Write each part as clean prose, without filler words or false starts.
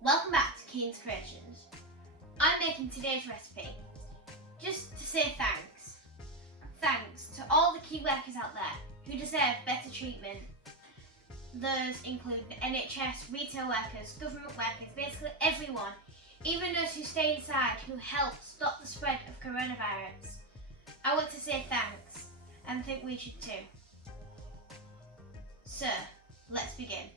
Welcome back to KiansKreations. I'm making today's recipe just to say thanks. Thanks to all the key workers out there who deserve better treatment. Those include the NHS, retail workers, government workers, basically everyone, even those who stay inside who help stop the spread of coronavirus. I want to say thanks and think we should too. So, let's begin.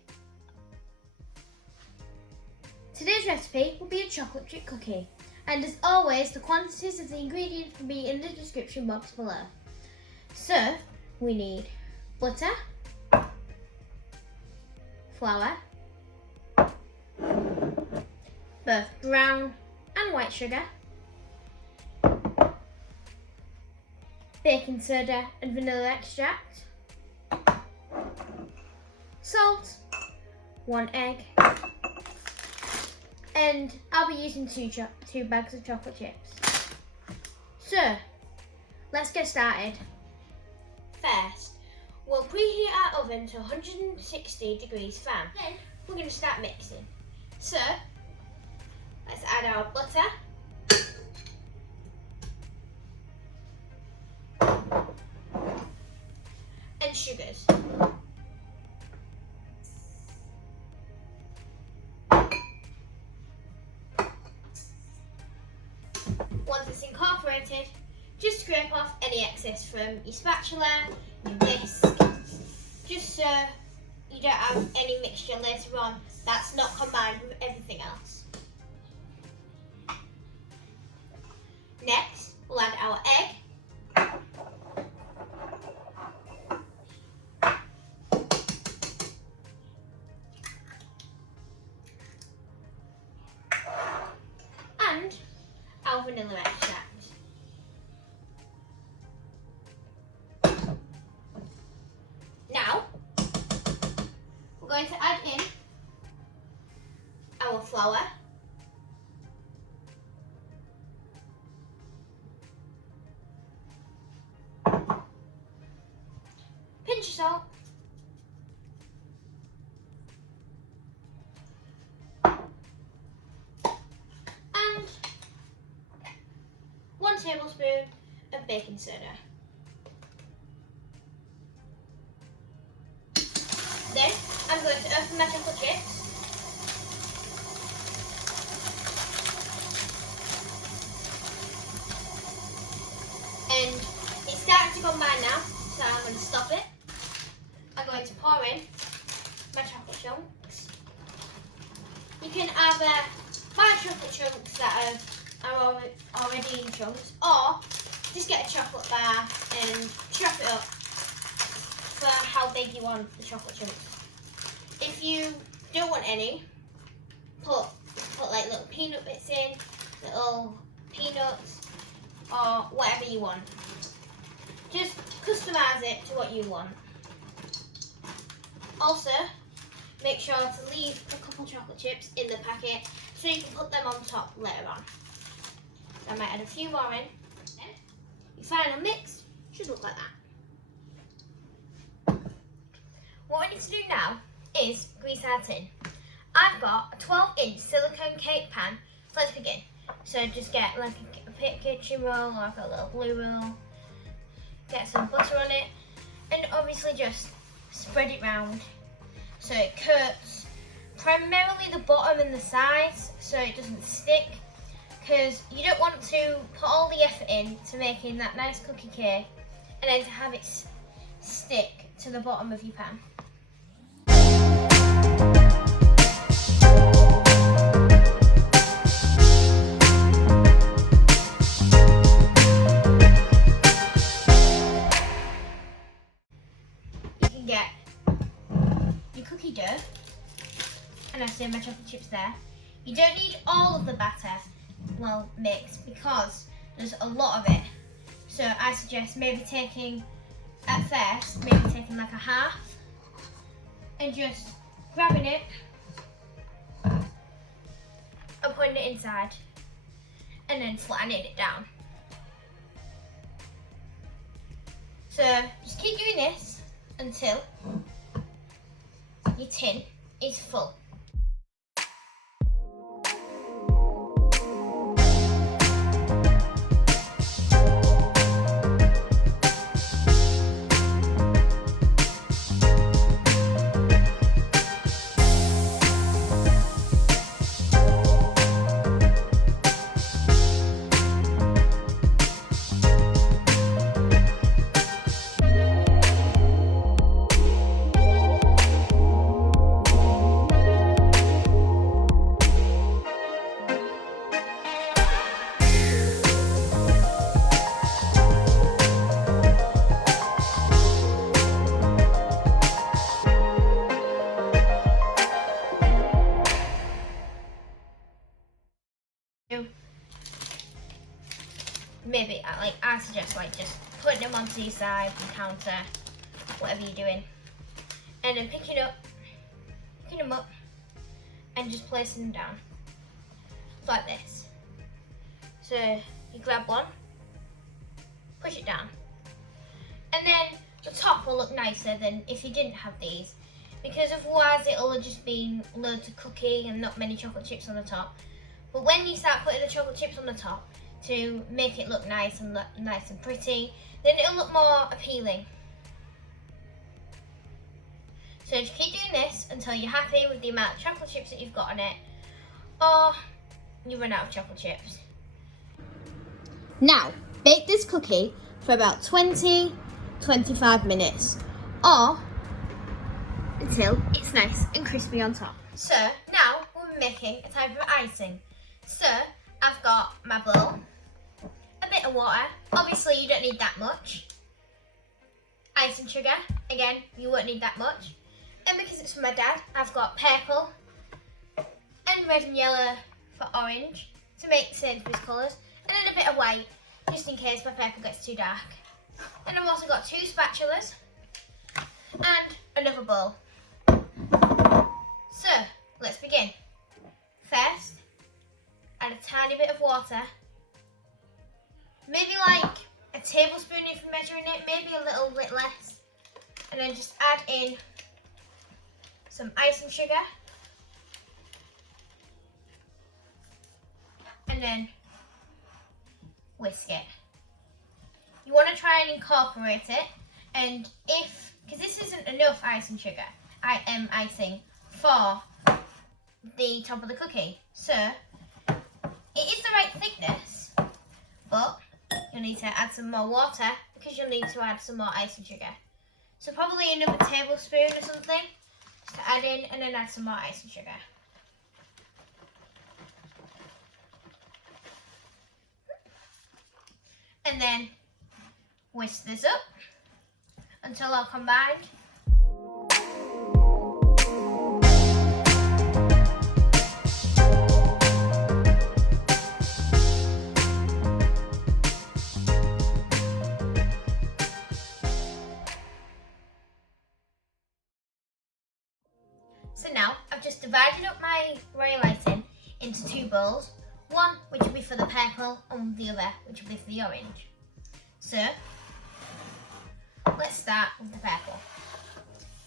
Today's recipe will be a chocolate chip cookie, and as always the quantities of the ingredients will be in the description box below. So we need butter, flour, both brown and white sugar, baking soda and vanilla extract, salt, 1 egg, and I'll be using two bags of chocolate chips. So, let's get started. First, we'll preheat our oven to 160 degrees Fahrenheit. Then, we're going to start mixing. So, let's add our butter, and sugars. Once it's incorporated, just scrape off any excess from your spatula, your whisk, just so you don't have any mixture later on that's not combined with everything else. Next, we'll add our egg, and our vanilla extract. Now, we're going to add in our flour, pinch of salt, and 1 tablespoon of baking soda. Then I'm going to open my chocolate chips and it's starting to combine now, so I'm going to stop it. I'm going to pour in my chocolate chunks. You can either buy chocolate chunks that are already in chunks, or just get a chocolate bar and chop it up for how big you want the chocolate chunks. If you don't want any, put like little peanut bits in, little peanuts, or whatever you want. Just customise it to what you want. Also, make sure to leave a couple chocolate chips in the packet so you can put them on top later on. I might add a few more in. Your final mix should look like that. What we need to do now is grease our tin. I've got a 12-inch silicone cake pan, so let's begin. So just get like a kitchen roll or like a little glue roll, get some butter on it, and obviously just spread it round so it coats primarily the bottom and the sides so it doesn't stick, because you don't want to put all the effort in to making that nice cookie cake and then to have it stick to the bottom of your pan. You can get your cookie dough, and I see my chocolate chips there. You don't need all of the batter mixed because there's a lot of it. So I suggest maybe taking like a half and just grabbing it and putting it inside and then flattening it down. So just keep doing this until your tin is full. Maybe, like, I suggest, like, just putting them onto your side, the counter, whatever you're doing, and then picking them up, and just placing them down, like this. So you grab one, push it down, and then the top will look nicer than if you didn't have these, because otherwise it'll have just been loads of cookie and not many chocolate chips on the top. But when you start putting the chocolate chips on the top to make it look nice and pretty, then it'll look more appealing. So just keep doing this until you're happy with the amount of chocolate chips that you've got on it, or you run out of chocolate chips. Now, bake this cookie for about 20-25 minutes, or until it's nice and crispy on top. So now we're making a type of icing. So I've got my bowl, a bit of water. Obviously you don't need that much. Icing sugar, again, you won't need that much. And because it's for my dad, I've got purple and red and yellow for orange to make Sainsbury's colours, and then a bit of white just in case my purple gets too dark. And I've also got 2 spatulas and another bowl. So let's begin. First, add a tiny bit of water, maybe like a tablespoon if you're measuring it, maybe a little bit less, and then just add in some icing sugar, and then whisk it. You want to try and incorporate it, and because this isn't enough icing sugar, icing for the top of the cookie, so it is the right thickness, but you'll need to add some more water because you'll need to add some more icing sugar. So probably another tablespoon or something just to add in, and then add some more icing sugar. And then whisk this up until all combined. So now I've just divided up my royal icing into 2 bowls, one which will be for the purple and the other which will be for the orange. So let's start with the purple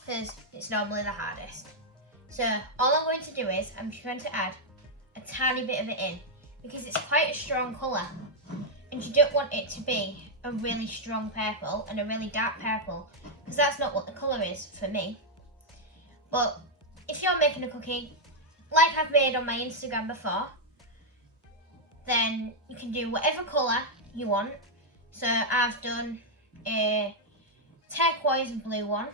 because it's normally the hardest. So all I'm going to do is I'm just going to add a tiny bit of it in because it's quite a strong colour, and you don't want it to be a really strong purple and a really dark purple because that's not what the colour is for me. But if you're making a cookie like I've made on my Instagram before, then you can do whatever colour you want. So I've done a turquoise and blue one,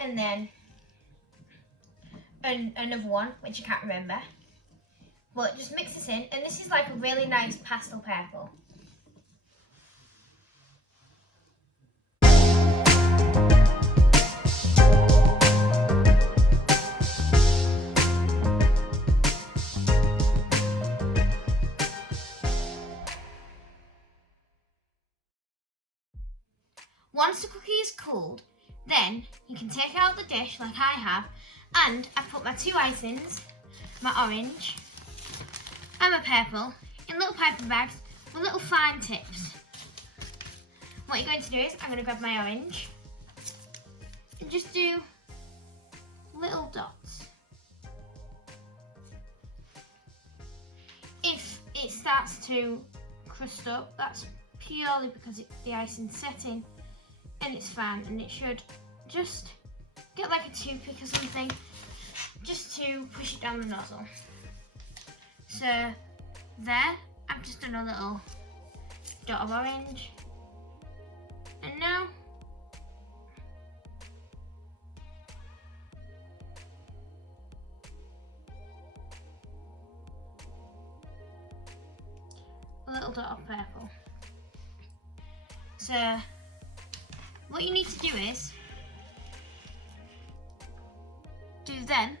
and then another one which I can't remember. But just mix this in, and this is like a really nice pastel purple. Once the cookie is cooled, then you can take out the dish like I have, and I've put my 2 icings, my orange and my purple, in little piping bags with little fine tips. What you're going to do is I'm going to grab my orange and just do little dots. If it starts to crust up, that's purely because the icing's setting, and it's fine, and it should just get like a toothpick or something just to push it down the nozzle. So there, I've just done a little dot of orange, and now a little dot of purple. So what you need to do is do them,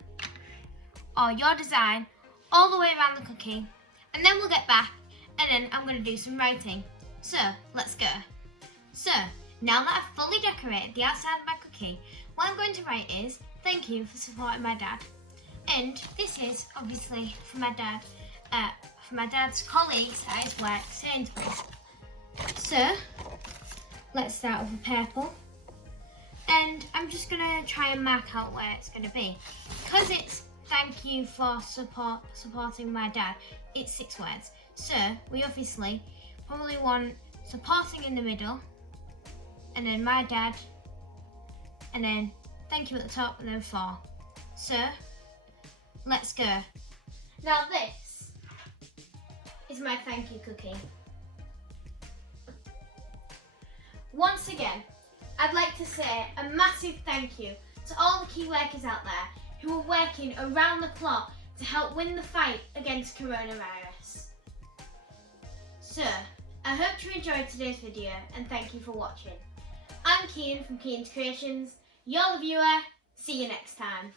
or your design, all the way around the cookie, and then we'll get back, and then I'm going to do some writing. So, let's go. So, now that I've fully decorated the outside of my cookie, what I'm going to write is, thank you for supporting my dad. And this is obviously for my dad, for my dad's colleagues at his work, Sainsbury's. So, let's start with a purple. And I'm just going to try and mark out where it's going to be. Because it's thank you for supporting my dad, it's 6 words. So, we obviously probably want supporting in the middle, and then my dad, and then thank you at the top, and then 4. So, let's go. Now this is my thank you cookie. Once again, I'd like to say a massive thank you to all the key workers out there who are working around the clock to help win the fight against coronavirus. So, I hope you enjoyed today's video and thank you for watching. I'm Kian from KiansKreations, you're the viewer, see you next time.